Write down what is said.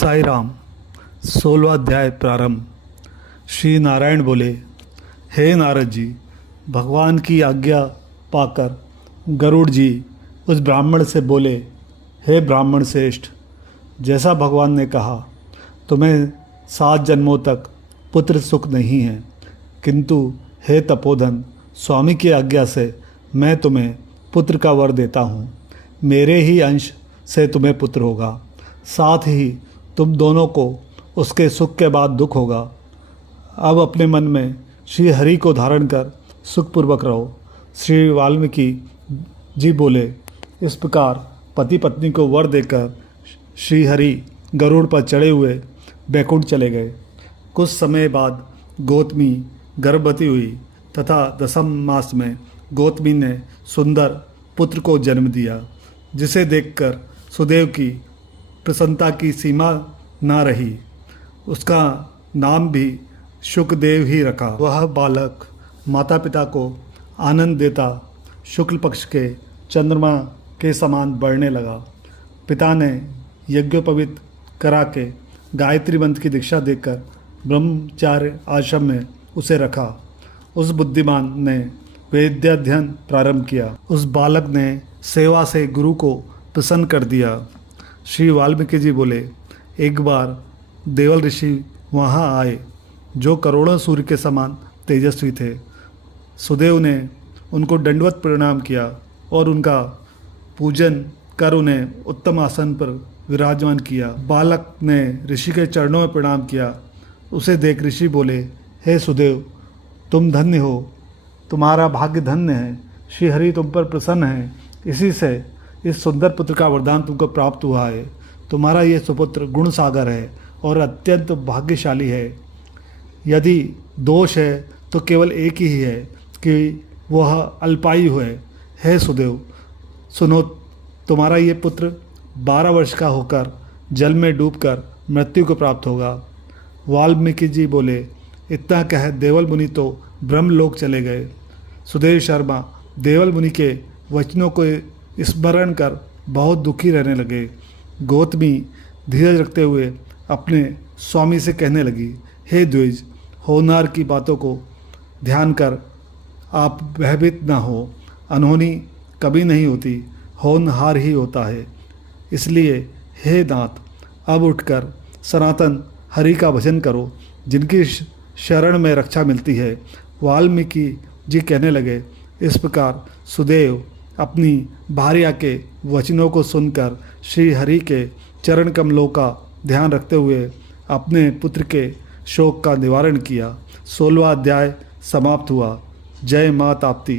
साई राम। 16वां अध्याय प्रारंभ। श्री नारायण बोले, हे नारद जी, भगवान की आज्ञा पाकर गरुड़ जी उस ब्राह्मण से बोले, हे ब्राह्मण श्रेष्ठ, जैसा भगवान ने कहा, तुम्हें 7 जन्मों तक पुत्र सुख नहीं है, किंतु हे तपोधन, स्वामी की आज्ञा से मैं तुम्हें पुत्र का वर देता हूँ। मेरे ही अंश से तुम्हें पुत्र होगा, साथ ही तुम दोनों को उसके सुख के बाद दुख होगा। अब अपने मन में श्री हरि को धारण कर सुखपूर्वक रहो। श्री वाल्मीकि जी बोले, इस प्रकार पति पत्नी को वर देकर श्री हरि गरुड़ पर चढ़े हुए बैकुंठ चले गए। कुछ समय बाद गौतमी गर्भवती हुई तथा 10वें मास में गौतमी ने सुंदर पुत्र को जन्म दिया, जिसे देखकर सुदेव की प्रसन्नता की सीमा ना रही। उसका नाम भी शुकदेव ही रखा। वह बालक माता पिता को आनंद देता शुक्ल पक्ष के चंद्रमा के समान बढ़ने लगा। पिता ने यज्ञोपवीत करा के गायत्री मंत्र की दीक्षा देकर ब्रह्मचार्य आश्रम में उसे रखा। उस बुद्धिमान ने वेदाध्ययन प्रारंभ किया। उस बालक ने सेवा से गुरु को प्रसन्न कर दिया। श्री वाल्मीकि जी बोले, एक बार देवल ऋषि वहाँ आए, जो करोड़ों सूर्य के समान तेजस्वी थे। सुदेव ने उनको दंडवत प्रणाम किया और उनका पूजन कर उन्हें उत्तम आसन पर विराजमान किया। बालक ने ऋषि के चरणों में प्रणाम किया। उसे देख ऋषि बोले, हे सुदेव, तुम धन्य हो, तुम्हारा भाग्य धन्य है। श्री हरि तुम पर प्रसन्न है, इसी से इस सुंदर पुत्र का वरदान तुमको प्राप्त हुआ है। तुम्हारा ये सुपुत्र गुण सागर है और अत्यंत भाग्यशाली है। यदि दोष है तो केवल एक ही है कि वह अल्पायु है। हे सुदेव, सुनो, तुम्हारा ये पुत्र 12 वर्ष का होकर जल में डूबकर मृत्यु को प्राप्त होगा। वाल्मीकि जी बोले, इतना कह देवल मुनि तो ब्रह्मलोक चले गए। सुदेव शर्मा देवल मुनि के वचनों को स्मरण कर बहुत दुखी रहने लगे। गौतमी धीरज रखते हुए अपने स्वामी से कहने लगी, हे द्विज, होनहार की बातों को ध्यान कर आप भयभीत ना हो। अनहोनी कभी नहीं होती, होनहार ही होता है। इसलिए हे नाथ, अब उठकर सनातन हरि का भजन करो, जिनकी शरण में रक्षा मिलती है। वाल्मीकि जी कहने लगे। इस प्रकार सुदेव अपनी भार्या के वचनों को सुनकर श्री हरि के चरण कमलों का ध्यान रखते हुए अपने पुत्र के शोक का निवारण किया। 16वां अध्याय समाप्त हुआ। जय मां ताप्ती।